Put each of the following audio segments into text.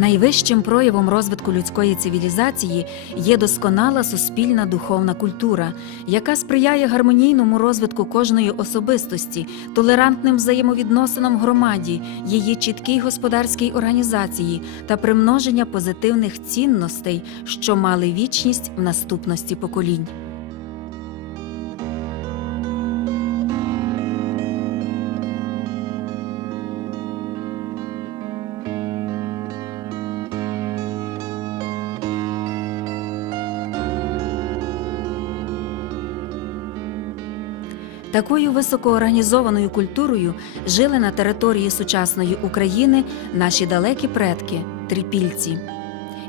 Найвищим проявом розвитку людської цивілізації є досконала суспільна духовна культура, яка сприяє гармонійному розвитку кожної особистості, толерантним взаємовідносинам громаді, її чіткій господарській організації та примноження позитивних цінностей, що мали вічність в наступності поколінь. Такою високоорганізованою культурою жили на території сучасної України наші далекі предки трипільці.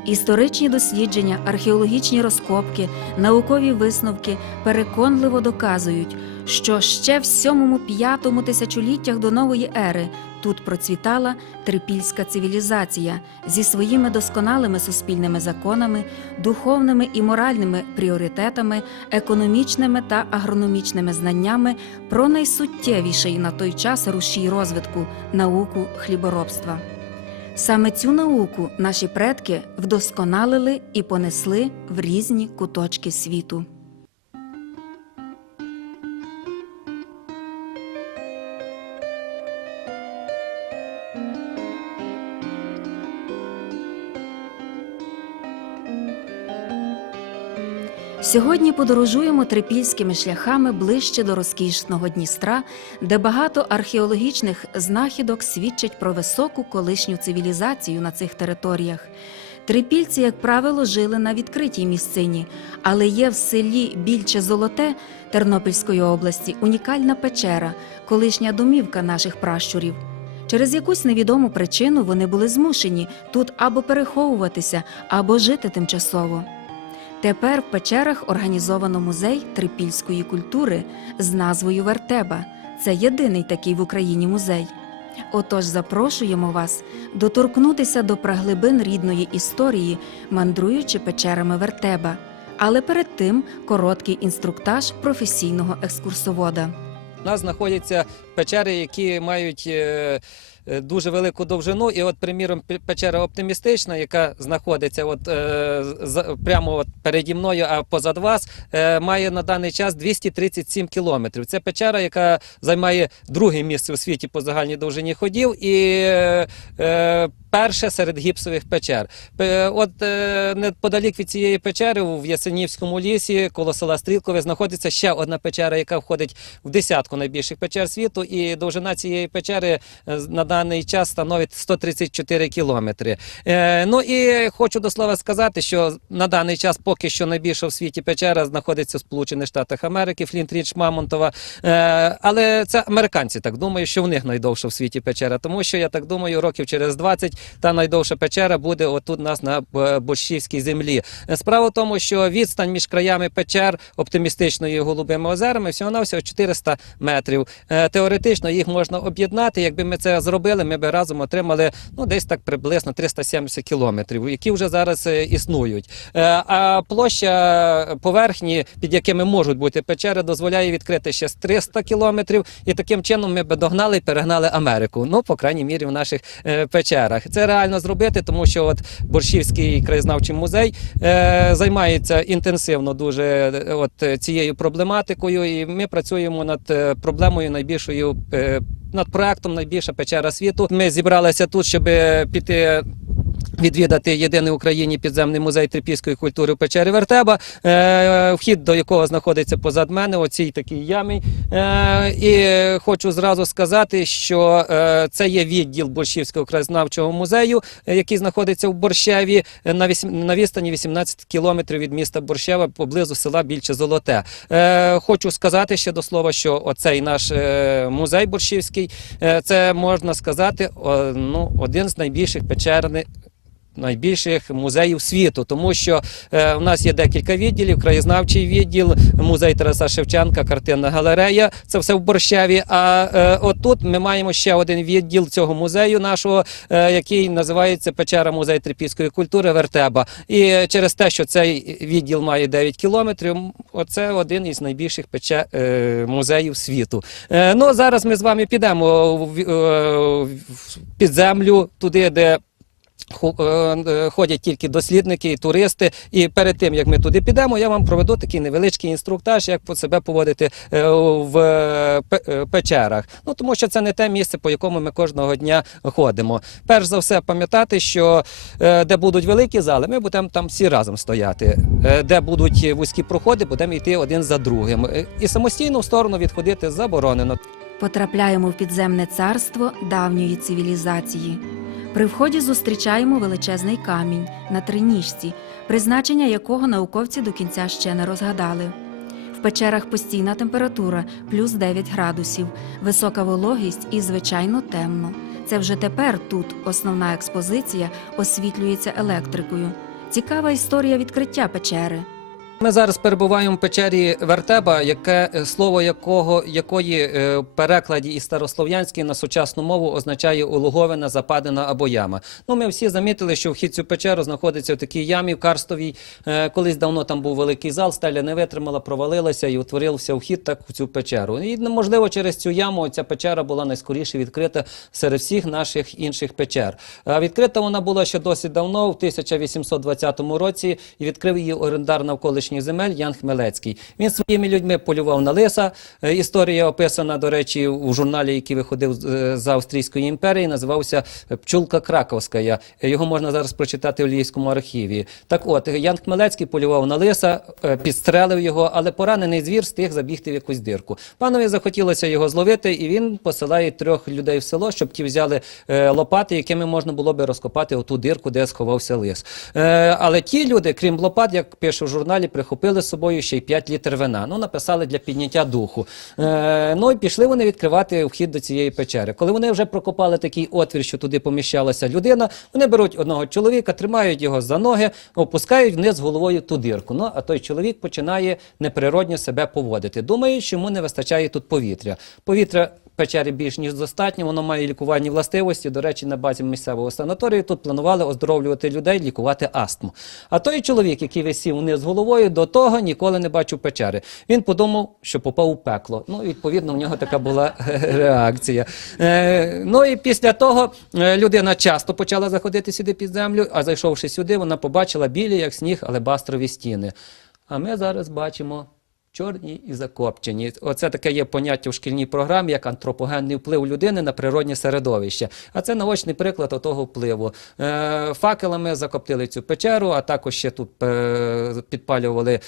Історичні дослідження, археологічні розкопки, наукові висновки переконливо доказують, що ще в 7-5 тисячоліттях до нової ери тут процвітала трипільська цивілізація зі своїми досконалими суспільними законами, духовними і моральними пріоритетами, економічними та агрономічними знаннями про найсуттєвіший на той час рушій розвитку науку хліборобства. Саме цю науку наші предки вдосконалили і понесли в різні куточки світу. Сьогодні подорожуємо трипільськими шляхами ближче до розкішного Дністра, де багато археологічних знахідок свідчать про високу колишню цивілізацію на цих територіях. Трипільці, як правило, жили на відкритій місцині, але є в селі Більче Золоте Тернопільської області унікальна печера, колишня домівка наших пращурів. Через якусь невідому причину вони були змушені тут або переховуватися, або жити тимчасово. Тепер в печерах організовано музей трипільської культури з назвою Вертеба. Це єдиний такий в Україні музей. Отож, запрошуємо вас доторкнутися до праглибин рідної історії, мандруючи печерами Вертеба. Але перед тим короткий інструктаж професійного екскурсовода. У нас знаходяться печери, які мають е, дуже велику довжину. І от, приміром, печера оптимістична, яка знаходиться от, е, прямо от переді мною, а позад вас, е, має на даний час 237 кілометрів. Це печера, яка займає друге місце у світі по загальній довжині ходів. І е, е, Перше серед гіпсових печер. От е, неподалік від цієї печери, в Ясенівському лісі, коло села Стрілкове, знаходиться ще одна печера, яка входить в десятку найбільших печер світу, і довжина цієї печери е, на даний час становить 134 кілометри. Е, ну і хочу до слова сказати, що на даний час поки що найбільша в світі печера знаходиться в Сполучених Штатах Америки, Флінтріч Мамонтова. Е, але це американці так думають, що в них найдовша в світі печера, тому що я так думаю, років через 20 та найдовша печера буде отут у нас на е, Борщівській землі. Е, Справа в тому, що відстань між краями печер оптимістичної голубими озерами всього на всього 400 метрів. Е, Теоретично їх можна об'єднати. Якби ми це зробили, ми б разом отримали ну десь так приблизно 370 кілометрів, які вже зараз існують. А площа поверхні, під якими можуть бути печери, дозволяє відкрити ще з 300 кілометрів, і таким чином ми б догнали і перегнали Америку. Ну, по крайній мірі, в наших печерах. Це реально зробити, тому що от Борщівський краєзнавчий музей е, займається інтенсивно дуже е, от цією проблематикою, і ми працюємо над е, проблемою найбільшою. е, Над проектом найбільша печера світу. Ми зібралися тут, щоб піти відвідати єдиний в Україні підземний музей трипільської культури в печері Вертеба, е, вхід до якого знаходиться позад мене, оцій такій ямі. Е, і хочу зразу сказати, що е, це є відділ Борщівського краєзнавчого музею, який знаходиться в Борщеві на, відстані 18 кілометрів від міста Борщева поблизу села Більче Золоте. Хочу сказати ще до слова, що оцей наш музей Борщівський, це можна сказати, ну, один з найбільших печерних найбільших музеїв світу, тому що е, у нас є декілька відділів: краєзнавчий відділ, музей Тараса Шевченка, картинна галерея. Це все в Борщеві. А е, отут ми маємо ще один відділ цього музею нашого, е, який називається Печера музей трипільської культури Вертеба. І через те, що цей відділ має 9 кілометрів, оце один із найбільших е, музеїв світу. Ну зараз ми з вами підемо в, в- під землю, туди, де ходять тільки дослідники і туристи. І перед тим як ми туди підемо, я вам проведу такий невеличкий інструктаж, як себе поводити е, в е, е, печерах. Ну тому що це не те місце, по якому ми кожного дня ходимо. Перш за все, пам'ятати, що е, де будуть великі зали, ми будемо там всі разом стояти. Е, Де будуть вузькі проходи, будемо йти один за другим. Е, І самостійно в сторону відходити заборонено. Потрапляємо в підземне царство давньої цивілізації. При вході зустрічаємо величезний камінь на триніжці, призначення якого науковці до кінця ще не розгадали. В печерах постійна температура плюс 9 градусів, висока вологість і, звичайно, темно. Це вже тепер тут основна експозиція освітлюється електрикою. Цікава історія відкриття печери. Ми зараз перебуваємо в печері Вертеба, яке е, слово якого якої е, в перекладі із старослов'янської на сучасну мову означає улоговина, западина або яма. Ну, ми всі замітили, що вхід цю печеру знаходиться в такій ямі в карстовій. Е, Колись давно там був великий зал, стеля не витримала, провалилася і утворився вхід так в цю печеру. І можливо, через цю яму ця печера була найскоріше відкрита серед всіх наших інших печер. Відкрита вона була ще досить давно, в 1820 році, і відкрив її орендар навколишніх земель Ян Хмелецький. Він своїми людьми полював на лиса. Е, Історія описана, до речі, у журналі, який виходив е, з Австрійської імперії, називався Пчулка Краковська. Е, Його можна зараз прочитати у Львівському архіві. Так от, Ян Хмелецький полював на лиса, е, підстрелив його, але поранений звір встиг забігти в якусь дирку. Панові захотілося його зловити, і він посилає трьох людей в село, щоб ті взяли е, лопати, якими можна було би розкопати оту дирку, де сховався лис. Е, але ті люди, крім лопат, як пише в журналі, прихопили з собою ще й 5 літр вина. Ну, написали для підняття духу. Е, ну і пішли вони відкривати вхід до цієї печери. Коли вони вже прокопали такий отвір, що туди поміщалася людина, вони беруть одного чоловіка, тримають його за ноги, опускають вниз головою ту дирку. Ну а той чоловік починає неприродньо себе поводити. Думає, що йому не вистачає тут повітря. Повітря печері більш ніж достатньо, воно має лікувальні властивості. До речі, на базі місцевого санаторію тут планували оздоровлювати людей, лікувати астму. А той чоловік, який висів вниз головою, до того ніколи не бачив печери. Він подумав, що попав у пекло. Ну, відповідно, в нього така була реакція. Е, ну і після того е, людина часто почала заходити сюди під землю, а зайшовши сюди, вона побачила білі, як сніг, алебастрові стіни. А ми зараз бачимо. Чорні і закопчені. Оце таке є поняття в шкільній програмі, як антропогенний вплив людини на природнє середовище. А це наочний приклад того впливу. Е, факелами закоптили цю печеру, а також ще тут е, підпалювали.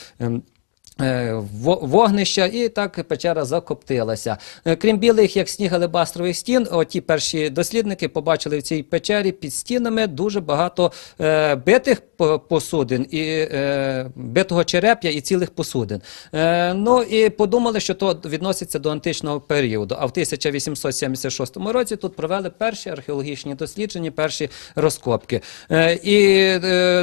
Е, во- Вогнища, і так печера закоптилася. Е, Крім білих, як сніг алебастрових стін, оті перші дослідники побачили в цій печері під стінами дуже багато е, битих посудин і битого череп'я і цілих посудин. Ну і подумали, що то відноситься до античного періоду. А в 1876 році тут провели перші археологічні дослідження, перші розкопки. І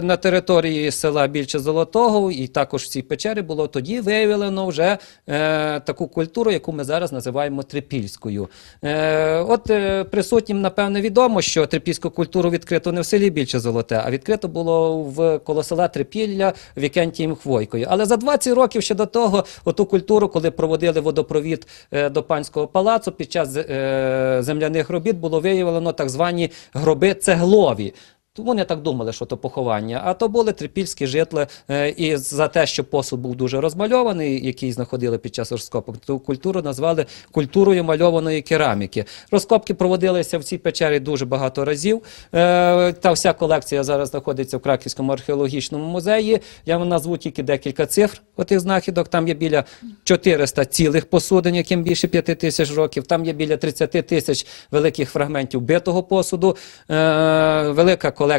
на території села Більче Золотого, і також в цій печері було тоді виявлено вже е, таку культуру, яку ми зараз називаємо трипільською. Е, от е, присутнім, напевне, відомо, що трипільську культуру відкрито не в селі Більче Золоте, а відкрито було в коло села Трипілля Вікентієм Хвойкою. Але за 20 років ще до того, оту культуру, коли проводили водопровід е, до панського палацу, під час е, земляних робіт було виявлено так звані гроби цеглові. То Вони так думали, що то поховання, а то були трипільські житли. е, І за те, що посуд був дуже розмальований, який знаходили під час розкопок, ту культуру назвали культурою мальованої кераміки. Розкопки проводилися в цій печері дуже багато разів. Е, Та вся колекція зараз знаходиться в Краківському археологічному музеї. Я вам назву тільки декілька цифр отих знахідок. Там є біля 400 цілих посудин, яким більше 5 тисяч років. Там є біля 30 тисяч великих фрагментів битого посуду. Е, Велика колекція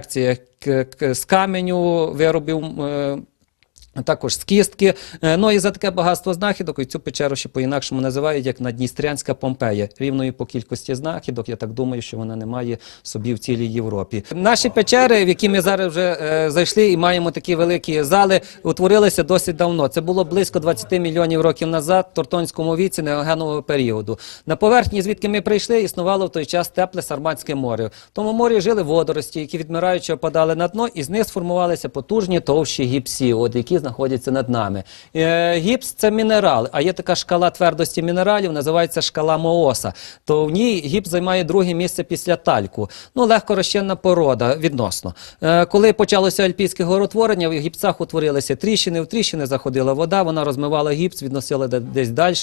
к- к- з каменю виробів. Також з кістки. Е, Ну і за таке багатство знахідок, і цю печеру ще по-інакшому називають як Надністрянська Помпея. Рівною по кількості знахідок, я так думаю, що вона не має собі в цілій Європі. Наші печери, в які ми зараз вже е, зайшли і маємо такі великі зали, утворилися досить давно. Це було близько 20 мільйонів років назад, в Тортонському віці неогенового періоду. На поверхні, звідки ми прийшли, існувало в той час тепле Сарматське море. В тому морі жили водорості, які відмираючи опадали на дно, і з них сформувалися потужні товщі гіпсі, от які знаходяться над нами. Е, Гіпс це мінерал, а є така шкала твердості мінералів, називається шкала Мооса. То в ній гіпс займає друге місце після тальку. Ну, легко розчинна порода відносно. Е, Коли почалося альпійське горотворення, в гіпсах утворилися тріщини, в тріщини заходила вода, вона розмивала гіпс, відносила десь далі.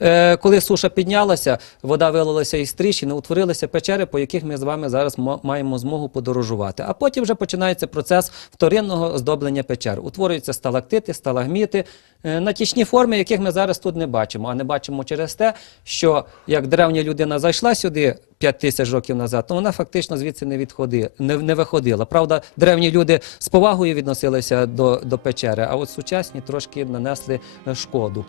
Е, Коли суша піднялася, вода вилилася із тріщини, утворилися печери, по яких ми з вами зараз маємо змогу подорожувати. А потім вже починається процес вторинного оздоблення печер. Утворюються сталактити, сталагміти, е, натічні форми, яких ми зараз тут не бачимо. А не бачимо через те, що як древня людина зайшла сюди 5 тисяч років назад, то вона фактично звідси не, відходи, не, не виходила. Правда, древні люди з повагою відносилися до, до печери, а от сучасні трошки нанесли е, шкоду.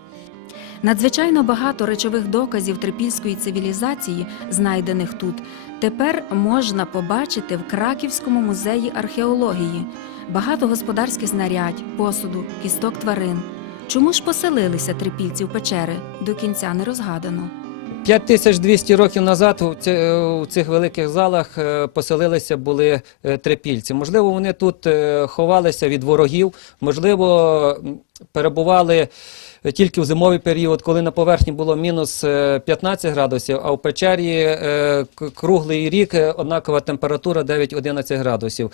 Надзвичайно багато речових доказів трипільської цивілізації, знайдених тут, тепер можна побачити в Краківському музеї археології. Багато господарських знарядь, посуду, кісток тварин. Чому ж поселилися трипільці в печери? До кінця не розгадано. 5200 років назад у цих великих залах е, поселилися були е, трипільці. Можливо, вони тут е, ховалися від ворогів, можливо, перебували е, тільки в зимовий період, коли на поверхні було мінус е, 15 градусів, а в печері е, круглий рік е, однакова температура 9-11 градусів.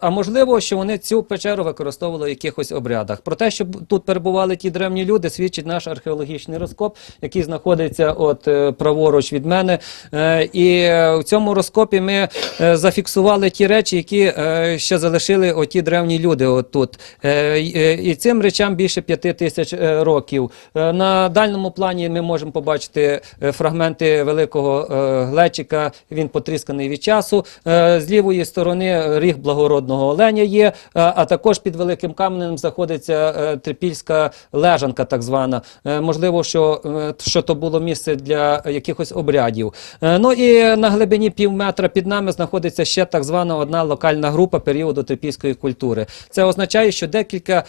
А можливо, що вони цю печеру використовували в якихось обрядах. Про те, що тут перебували ті древні люди, свідчить наш археологічний розкоп, який знаходиться от е, праворуч від мене. Е, І е, в цьому розкопі ми е, зафіксували ті речі, які е, ще залишили оті древні люди отут. Е, е, І цим речам більше п'яти тисяч е, років. Е, На дальньому плані ми можемо побачити е, фрагменти великого е, глечика. Він потрісканий від часу. З лівої сторони ріг благородного оленя є, а також під великим каменем знаходиться трипільська лежанка, так звана. Можливо, що, що то було місце для якихось обрядів. Ну і на глибині пів метра під нами знаходиться ще так звана одна локальна група періоду трипільської культури. Це означає, що декілька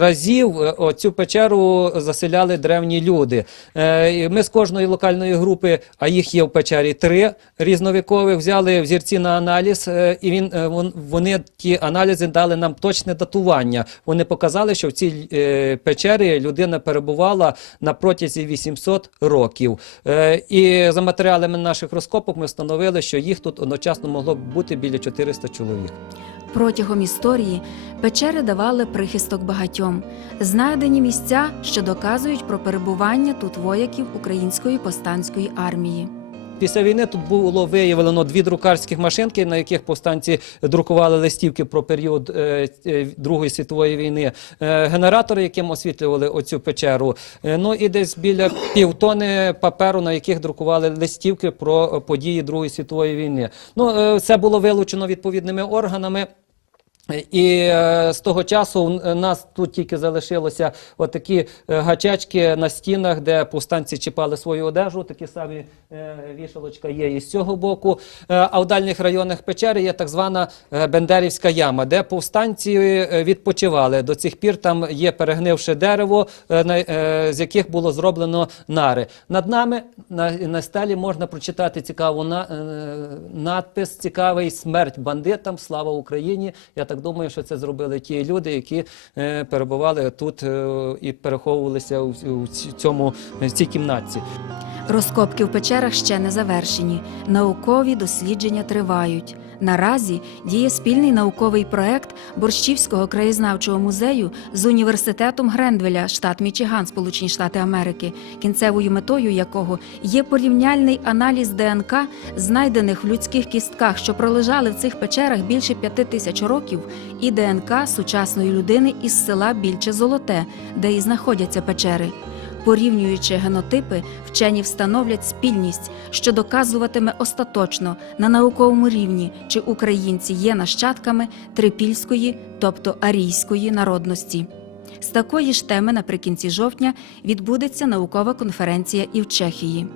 разів оцю печеру заселяли древні люди. Е, Ми з кожної локальної групи, а їх є в печері три різновікових, взяли взірці на аналіз, е, і він, е, вони ті аналізи дали нам точне датування. Вони показали, що в цій печері людина перебувала на протязі 800 років. І за матеріалами наших розкопок ми встановили, що їх тут одночасно могло бути біля 400 чоловік. Протягом історії печери давали прихисток багатьом. Знайдені місця, що доказують про перебування тут вояків української повстанської армії. Після війни тут було виявлено дві друкарських машинки, на яких повстанці друкували листівки про період е, е, Другої світової війни, е, генератори, яким освітлювали оцю печеру. Ну і десь біля півтони паперу, на яких друкували листівки про події Другої світової війни. Ну, е, це було вилучено відповідними органами. І е, з того часу у нас тут тільки залишилося отакі е, гачечки на стінах, де повстанці чіпали свою одежу. Такі самі е, вішалочка є і з цього боку. Е, а в дальніх районах печери є так звана е, Бендерівська яма, де повстанці е, відпочивали. До цих пір там є перегнивше дерево, е, е, з яких було зроблено нари. Над нами на, стелі можна прочитати цікаву на, е, надпис, цікавий смерть бандитам, слава Україні. Я так думаю, що це зробили ті люди, які е, перебували тут е, і переховувалися у, у цьому в цій кімнатці. Розкопки в печерах ще не завершені. Наукові дослідження тривають. Наразі діє спільний науковий проект Борщівського краєзнавчого музею з університетом Грендвеля, штат Мічиган, Сполучені Штати Америки, кінцевою метою якого є порівняльний аналіз ДНК, знайдених в людських кістках, що пролежали в цих печерах більше п'яти тисяч років, і ДНК сучасної людини із села Більче Золоте, де і знаходяться печери. Порівнюючи генотипи, вчені встановлять спільність, що доказуватиме остаточно на науковому рівні, чи українці є нащадками трипільської, тобто арійської народності. З такої ж теми наприкінці жовтня відбудеться наукова конференція і в Чехії.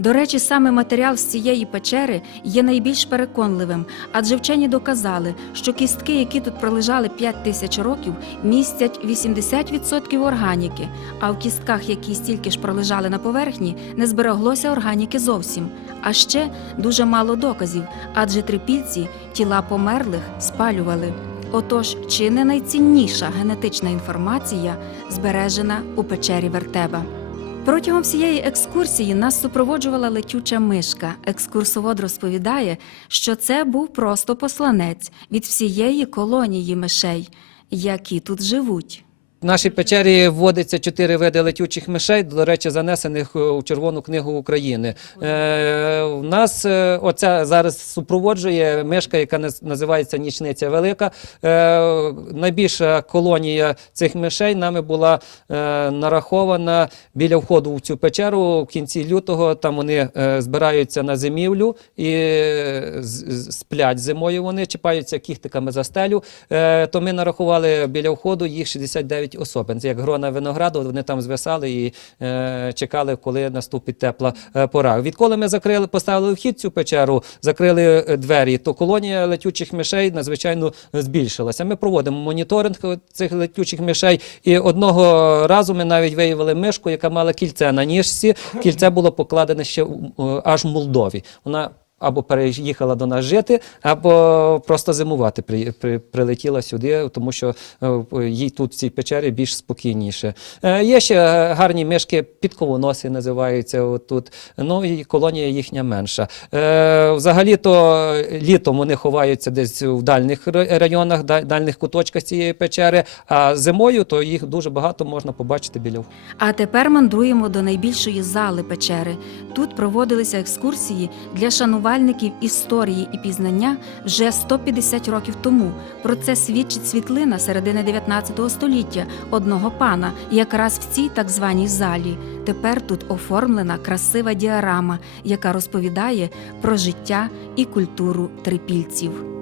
До речі, саме матеріал з цієї печери є найбільш переконливим, адже вчені доказали, що кістки, які тут пролежали 5 тисяч років, містять 80% органіки, а в кістках, які стільки ж пролежали на поверхні, не збереглося органіки зовсім. А ще дуже мало доказів, адже трипільці тіла померлих спалювали. Отож, чи не найцінніша генетична інформація збережена у печері Вертеба? Протягом всієї екскурсії нас супроводжувала летюча мишка. Екскурсовод розповідає, що це був просто посланець від всієї колонії мишей, які тут живуть. В нашій печері вводиться чотири види летючих мишей, до речі, занесених е, у Червону книгу України. Е, у нас е, оця зараз супроводжує мишка, яка називається Нічниця Велика. Е, найбільша колонія цих мишей нами була е, нарахована біля входу в цю печеру в кінці лютого. Там вони е, збираються на зимівлю і е, з- сплять зимою. Вони чіпаються кіхтиками за стелю. Е, то ми нарахували біля входу їх 69 особин. Це як грона винограду, вони там звисали і е, чекали, коли наступить тепла е, пора. Відколи ми закрили, поставили вхід цю печеру, закрили е, двері, то колонія летючих мишей надзвичайно збільшилася. Ми проводимо моніторинг цих летючих мишей, і одного разу ми навіть виявили мишку, яка мала кільце на ніжці. Кільце було покладене ще е, аж в Молдові. Вона або переїхала до нас жити, або просто зимувати при, при, прилетіла сюди, тому що е, їй тут в цій печері більш спокійніше. Е, є ще гарні мишки, підковоноси називаються отут. Ну і колонія їхня менша. Е, взагалі-то літом вони ховаються десь в дальніх ра- районах, да- дальніх куточках цієї печери, а зимою то їх дуже багато можна побачити біля А тепер мандруємо до найбільшої зали печери. Тут проводилися екскурсії для шанувальників історії і пізнання вже 150 років тому. Про це свідчить світлина середини 19 століття одного пана, якраз в цій так званій залі. Тепер тут оформлена красива діарама, яка розповідає про життя і культуру трипільців.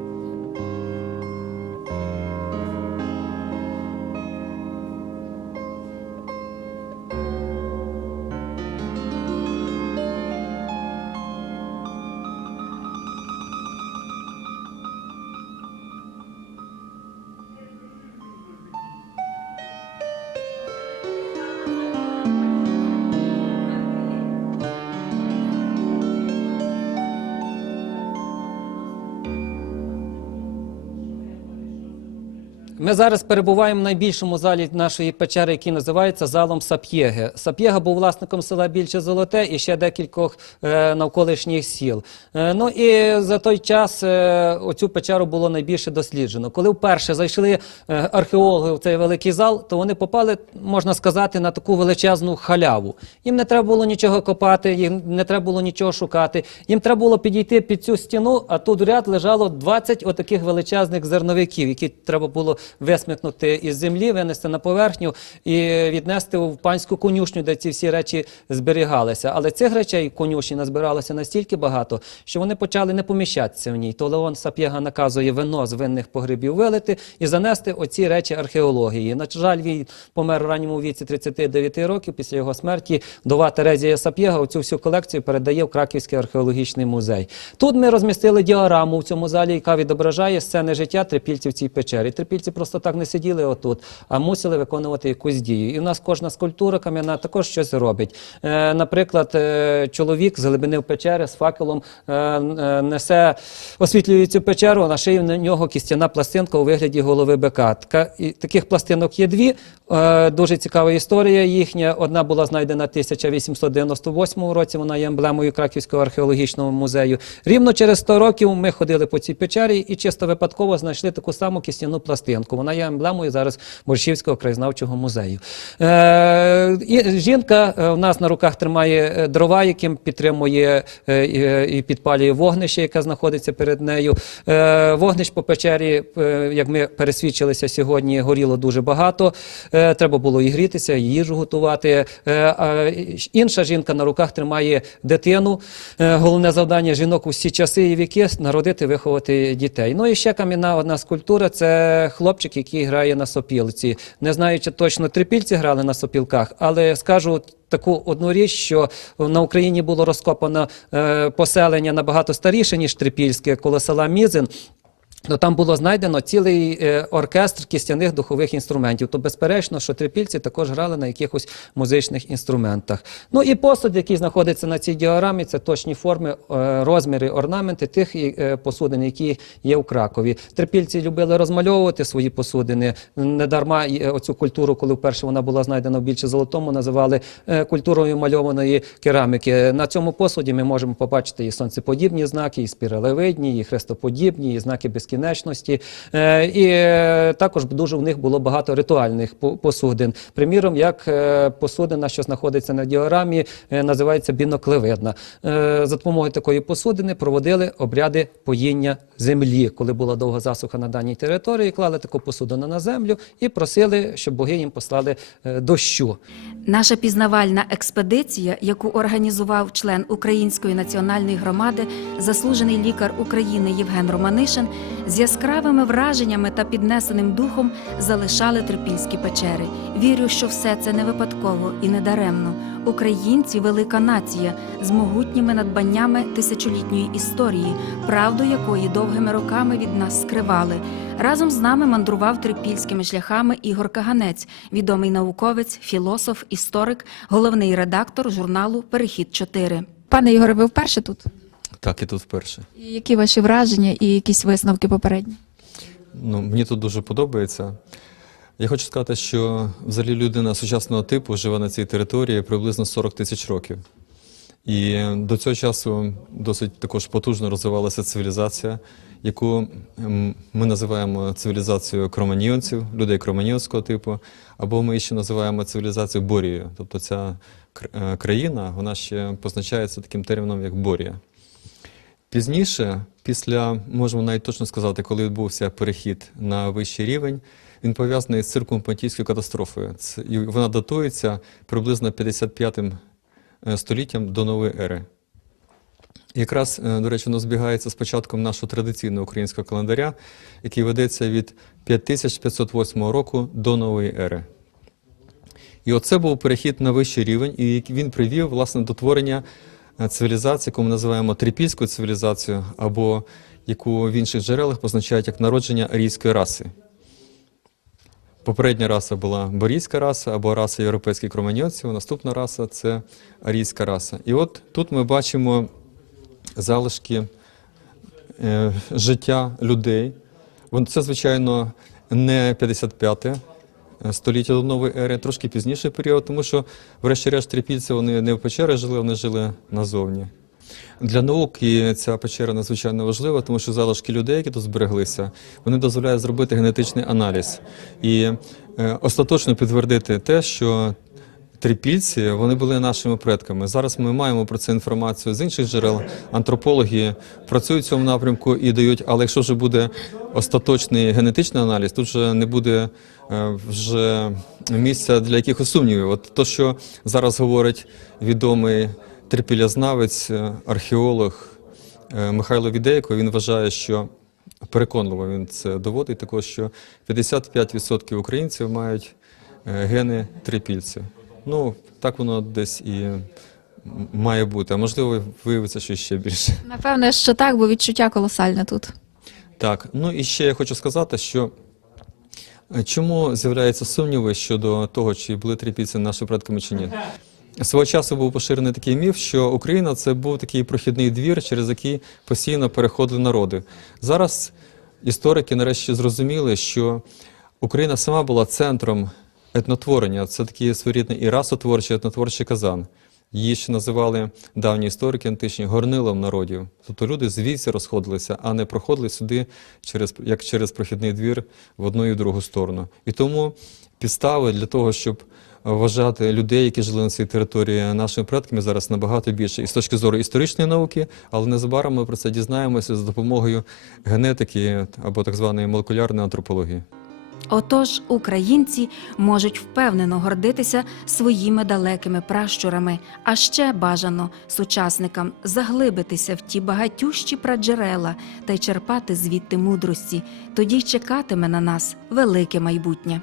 Ми зараз перебуваємо в найбільшому залі нашої печери, який називається залом Сап'єги. Сап'єга був власником села Більше Золоте і ще декількох е, навколишніх сіл. Е, ну і за той час е, оцю печеру було найбільше досліджено. Коли вперше зайшли археологи в цей великий зал, то вони попали, можна сказати, на таку величезну халяву. Їм не треба було нічого копати, їм не треба було нічого шукати. Їм треба було підійти під цю стіну, а тут ряд лежало 20 отаких величезних зерновиків, які треба було висмикнути із землі, винести на поверхню і віднести в панську конюшню, де ці всі речі зберігалися. Але цих речей в конюшні назбиралося настільки багато, що вони почали не поміщатися в ній. То Леон Сап'єга наказує вино з винних погребів вилити і занести оці речі археології. На жаль, він помер у ранньому віці 39 років. Після його смерті дова Терезія Сап'єга оцю всю колекцію передає в Краківський археологічний музей. Тут ми розмістили діораму в цьому залі, яка відображає сцени життя трипільців в цій печері. Трипільці просто так не сиділи отут, а мусили виконувати якусь дію. І в нас кожна скульптура кам'яна також щось робить. Е, наприклад, е, чоловік з глибини в печери з факелом е, несе, освітлює цю печеру, а на шиї на нього кістяна пластинка у вигляді голови бика. Таких пластинок є дві. Дуже цікава історія їхня. Одна була знайдена 1898 році. Вона є емблемою Краківського археологічного музею. Рівно через 100 років ми ходили по цій печері і чисто випадково знайшли таку саму кістяну пластинку. Вона є емблемою зараз Борщівського краєзнавчого музею. Е, і жінка е, в нас на руках тримає е, дрова, яким підтримує е, і, підпалює вогнище, яке знаходиться перед нею. Е, вогнищ по печері, як ми пересвідчилися сьогодні, горіло дуже багато. Е, треба було і грітися, і їжу готувати. Е, інша жінка на руках тримає дитину. Е, головне завдання жінок у всі часи і віки народити, виховати дітей. Ну і ще кам'яна одна скульптура це хлопчик, який грає на сопілці. Не знаю, чи точно трипільці грали на сопілках, але скажу. Таку одну річ, що на Україні було розкопано е, поселення набагато старіше, ніж Трипільське, коло села Мізин. То там було знайдено цілий е, оркестр кістяних духових інструментів. То, безперечно, що трипільці також грали на якихось музичних інструментах. Ну і посуд, який знаходиться на цій діаграмі, це точні форми, е, розміри, орнаменти тих е, посудин, які є в Кракові. Трипільці любили розмальовувати свої посудини. Недарма оцю культуру, коли вперше вона була знайдена в більше золотому, називали культурою мальованої кераміки. На цьому посуді ми можемо побачити і сонцеподібні знаки, і спіралевидні, і хрестоподібні, і знаки безкінечності. Е, І е, також дуже в них було багато ритуальних посудин. Приміром, як е, посудина, що знаходиться на діаграмі, е, називається біноклевидна. За допомогою такої посудини проводили обряди поїння землі. Коли була довга засуха на даній території, клали таку посудину на землю і просили, щоб боги їм послали дощу. Наша пізнавальна експедиція, яку організував член Української національної громади, заслужений лікар України Євген Романишин, з яскравими враженнями та піднесеним духом залишали трипільські печери. Вірю, що все це не випадково і не даремно. Українці велика нація з могутніми надбаннями тисячолітньої історії, правду якої довгими роками від нас скривали. Разом з нами мандрував трипільськими шляхами Ігор Каганець, відомий науковець, філософ, історик, головний редактор журналу Перехід 4 Пане Ігоре, ви вперше тут? Так, і тут вперше. І які ваші враження і якісь висновки попередні? Ну, мені тут дуже подобається. Я хочу сказати, що взагалі людина сучасного типу живе на цій території приблизно 40 тисяч років. І до цього часу досить також потужно розвивалася цивілізація, яку ми називаємо цивілізацією кроманьйонців, людей кроманьйонського типу, або ми ще називаємо цивілізацію Борією. Тобто ця е, країна вона ще позначається таким терміном, як Борія. Пізніше, після, можемо навіть точно сказати, коли відбувся перехід на вищий рівень, він пов'язаний з циркумпантійською катастрофою. І вона датується приблизно 55-м е, століттям до нової ери. Якраз, е, до речі, воно збігається з початком нашого традиційного українського календаря, який ведеться від 5508 року до нової ери. І оце був перехід на вищий рівень, і він привів власне до творення цивілізації, яку ми називаємо трипільську цивілізацію, або яку в інших джерелах позначають як народження арійської раси. Попередня раса була борійська раса або раса європейських кроманьонців, наступна раса це арійська раса. І от тут ми бачимо залишки е, життя людей. Це, звичайно, не 55-те століття до нової ери, трошки пізніший період, тому що, врешті-решт, трипільці вони не в печері жили, вони жили назовні. Для науки ця печера надзвичайно важлива, тому що залишки людей, які тут збереглися, вони дозволяють зробити генетичний аналіз і е, остаточно підтвердити те, що трипільці вони були нашими предками. Зараз ми маємо про це інформацію з інших джерел. Антропологи працюють в цьому напрямку і дають. Але якщо вже буде остаточний генетичний аналіз, тут вже не буде е, вже місця для якихось сумнівів. От то, що зараз говорить відомий трипілязнавець, е, археолог е, Михайло Відейко, він вважає, що переконливо він це доводить, також що 55% українців мають е, гени трипільців. Ну, так воно десь і має бути. А можливо, виявиться, що ще більше. Напевне, що так, бо відчуття колосальне тут. Так, ну і ще я хочу сказати, що е, чому з'являються сумніви щодо того, чи були трипільці нашими предками чи ні. Свого часу був поширений такий міф, що Україна це був такий прохідний двір, через який постійно переходили народи. Зараз історики нарешті зрозуміли, що Україна сама була центром етнотворення. Це такий своєрідний і расотворчий, етнотворчий казан. Її ще називали давні історики античні горнилом народів. Тобто люди звідси розходилися, а не проходили сюди через як через прохідний двір в одну і в другу сторону. І тому підстави для того, щоб вважати людей, які жили на цій території нашими предками, зараз набагато більше і з точки зору історичної науки, але незабаром ми про це дізнаємося за допомогою генетики або так званої молекулярної антропології. Отож, українці можуть впевнено гордитися своїми далекими пращурами, а ще бажано сучасникам заглибитися в ті багатющі праджерела та й черпати звідти мудрості. Тоді чекатиме на нас велике майбутнє.